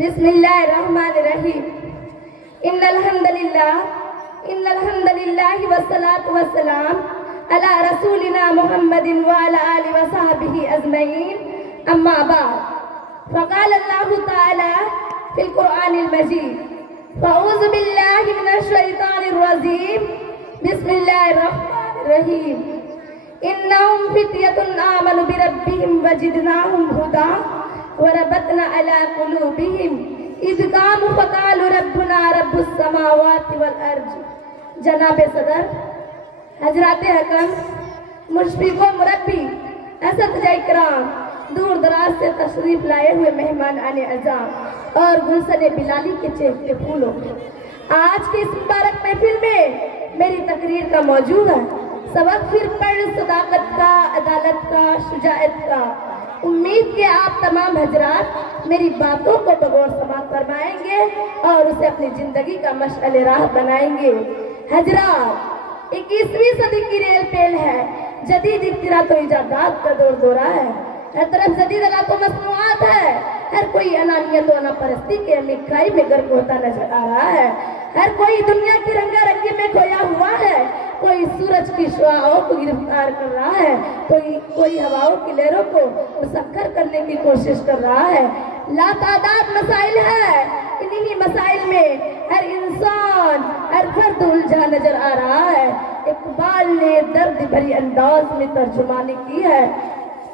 بسم اللہ الرحمن الرحیم ان الحمد للہ والصلاة والسلام علی رسولنا محمد وعلی آلہ وصحبہ اجمعین اما بعد فقال اللہ تعالی فی القرآن المجید فاعوذ باللہ من الشیطان الرجیم بسم اللہ الرحمن الرحیم انہم فتیۃ آمنوا بربہم وزدناہم ھدی وربطنا على قلوبهم اذ قاموا فقالوا ربنا رب السماوات والارض۔ جناب صدر، حضرات حکم، مشفق و مربی، اساتذہ اکرام، دور دراز سے تشریف لائے ہوئے مہمان اعزام اور گلشن بلالی کے چہکتے پھولوں، آج کی اس مبارک محفل میں میری تقریر کا موضوع ہے سبق پھر پڑھ صداقت کا، عدالت کا، شجاعت کا۔ امید کہ آپ تمام حضرات میری باتوں کو بغور سماعت فرمائیں گے اور اسے اپنی زندگی کا مشعل راہ بنائیں گے۔ حضرات، 21ویں صدی کی ریل پیل ہے، جدید اختراعات و ایجادات کا دور دورہ ہے، ہر طرف جدید آلات و مصنوعات ہے، ہر کوئی انانیت و انا پرستی کے مکھائی میں غرق ہوتا نظر آ رہا ہے، ہر کوئی دنیا کی رنگا رنگی میں کھویا ہوا ہے، کوئی سورج کی شعاعوں کو گرفتار کر رہا ہے، کوئی ہواؤں کی لہروں کو مسخر کرنے کی کوشش کر رہا ہے۔ لاتعداد مسائل ہے، انہی مسائل میں ہر انسان، ہر فرد الجھا نظر آ رہا ہے۔ اقبال نے درد بھری انداز میں ترجمانی کی ہے،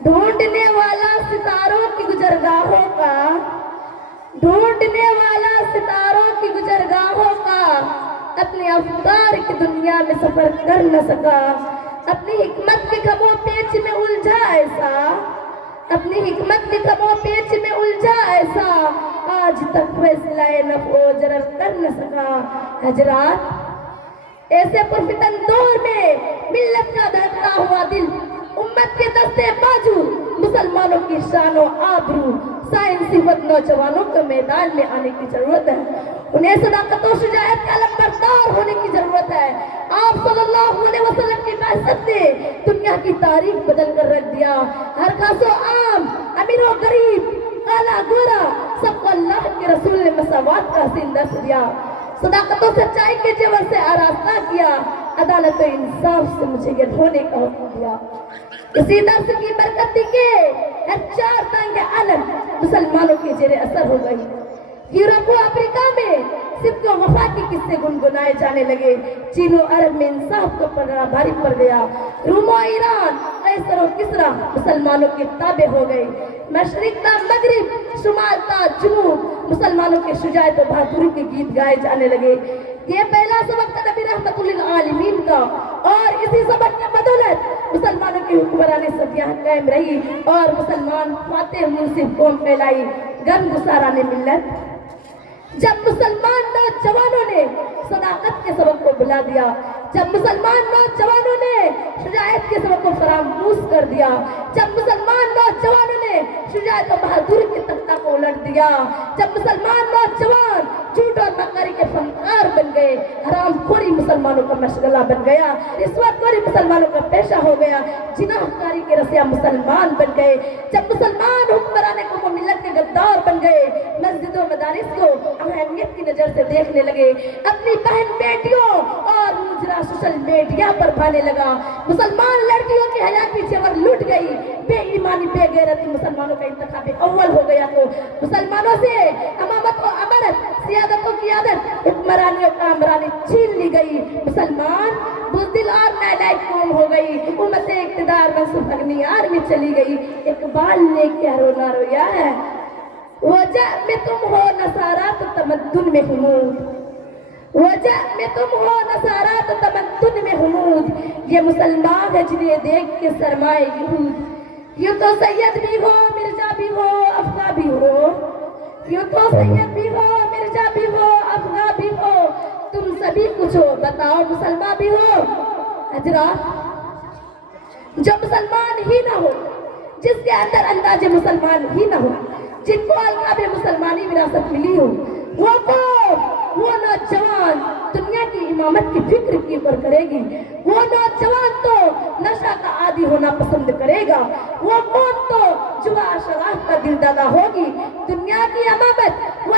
ڈھونڈنے والا ستاروں کی گزرگاہوں کا، ڈھونڈنے والا ستاروں کی گزرگاہوں کا، اپنے افکار کی دنیا میں سفر کر نہ سکا، اپنی حکمت کے کم و پیچ میں الجھا ایسا، اپنی حکمت کے کم و پیچ میں الجھا ایسا، آج تک فیصلہ نفع و ضرر کر نہ سکا۔ حضرات، ایسے پرفتن دور میں ملت کا دھڑکتا ہوا دل، امت کے دستے بازو، مسلمانوں کی شان و آبرو، سائنسی نوجوانوں کو میدان میں آنے کی ضرورت ہے، انہیں صداقت و شجاعت کا علمبردار ہونے کی ضرورت ہے۔ آپ صلی اللہ علیہ وسلم کی بعثت نے دنیا کی تاریخ بدل کر رکھ دیا، ہر خاص و عام، امیر و غریب، کالا گورا، سب کو اللہ کے رسول نے مساوات کا حسین درس دیا، صداقت و سچائی کے جیور سے آراستہ کیا، عدالت و انصاف سے مجھے یہ ہونے کا حکم دیا۔ اسی درس کی برکت تھی کہ ہر 4 تانگے عالم مسلمانوں کے زیر اثر ہو گئی، یورپ و افریقہ میں صدق و وفا کے قصے گنگنائے جانے لگے، چین و عرب میں انصاف کا پلڑا بھاری پڑ گیا، روم و ایران، قیصر و کسریٰ مسلمانوں کے تابع ہو گئے، مشرق تا مغرب، شمال تا جنوب مسلمانوں کے شجاعت و بہادری کے گیت گائے جانے لگے۔ یہ پہلا سبق تھا نبی رحمت للعالمین کا، اور اسی سبق کی بدولت مسلمانوں کی حکمرانی صدیاں قائم رہی اور مسلمان فاتح منصف قوم پھیلائی، غم گساران ملت۔ جب مسلمان نوجوانوں نے صداقت کے سبق کو بلا دیا، جب مسلمان نوجوانوں نے شجاعت کے سبق کو فراموش کر دیا، جب مسلمان نوجوانوں نے شجاعت و بہادری کے تختہ کو الٹ دیا، جب مسلمان نوجوان جھوٹ اور مکاری کے فنکار بن گئے، حرام خوری مسلمانوں کا مشغلہ بن گیا، رشوت خوری مسلمانوں کا پیشہ ہو گیا، جناح کاری کے رسیا مسلمان بن گئے، جب مسلمان حکمران قوم و ملت کے غدار بن گئے، مسجد و مدارس کو اہمیت کی نظر سے دیکھنے لگے، اپنی بہن بیٹیوں اور مجرا سوشل میڈیا پر بھانے لگا، مسلمان لڑکیوں کی حیا کی زیور لٹ گئی، بے ایمانی بے غیرتی مسلمانوں کا انتخاب اول ہو گیا، تو مسلمانوں سے امامت و امرت، سیادت و قیادت، حکمرانی و کامرانی چھین لی گئی، مسلمان بزدل اور نالائق قوم ہو گئی، حکومت اقتدار منصوب اغنیار میں چلی گئی۔ اقبال نے کیا رونا رویا ہے، وجہ میں تم ہو نصارا تو تمدن میں حمود، وجہ میں تم ہو نصارا تو تمدن میں حمود، یہ مسلمان ہے جنہیں دیکھ کے سرمائے یہود، یوں تو سید بھی ہو مرزا بھی ہو افغا بھی ہو، یوں تو سید بھی ہو مرزا بھی ہو افغا بھی ہو، تم سبھی کچھ ہو بتاؤ مسلمان بھی ہو۔ حضرات، جو مسلمان ہی نہ ہو، جس کے اندر انداز مسلمان ہی نہ ہو، جن کو القاب مسلمانی وراثت ملی ہو، وہ نوجوان دنیا کی امامت کی فکر کی پر کرے گی، وہ نوجوان تو نشہ کا عادی ہونا پسند کرے گا، وہ قوم تو جوا شراب کا دل دادا ہوگی، دنیا کی امامت وہ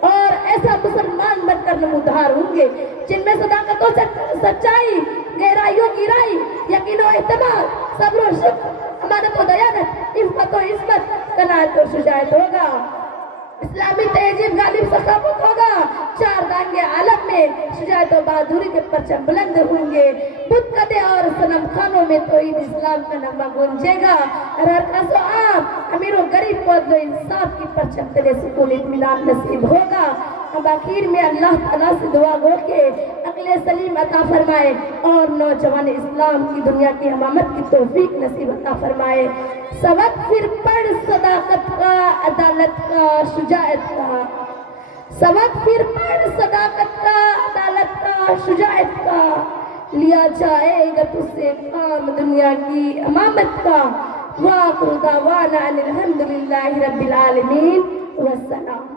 اور ایسا مسلمان بن کر نمودار ہوں گے جن میں صداقت و سچائی، گہرائیوں کی رائی، یقین و اعتماد، صبر و شکر، امانت و دیانت، عفت و عصمت، قناعت و شجاعت ہوگا، اسلامی تہذیب غالب ثقافت ہوگا، چار دانگے عالم میں شجاعت و بہادری کے پرچم بلند ہوں گے، بت قدے اور صنم خانوں میں توحید اسلام کا نغمہ گونجے گا، اور ہر کس و عام، امیر و غریب کو عدل و انصاف کی پرچم تلے سکون اطمینان نصیب ہوگا۔ اب آخر میں اللہ تعالیٰ سے دعا گو کہ عقل سلیم عطا فرمائے اور نوجوان اسلام کی دنیا کی امامت کی توفیق نصیب عطا فرمائے۔ سبق پھر پڑھ صداقت کا، عدالت کا، شجاعت کا، سبق پھر پڑھ صداقت کا، عدالت کا، شجاعت کا، لیا جائے گا تجھ سے کام دنیا کی امامت کا۔ وآخر دعوانا ان الحمدللہ رب العالمین والسلام۔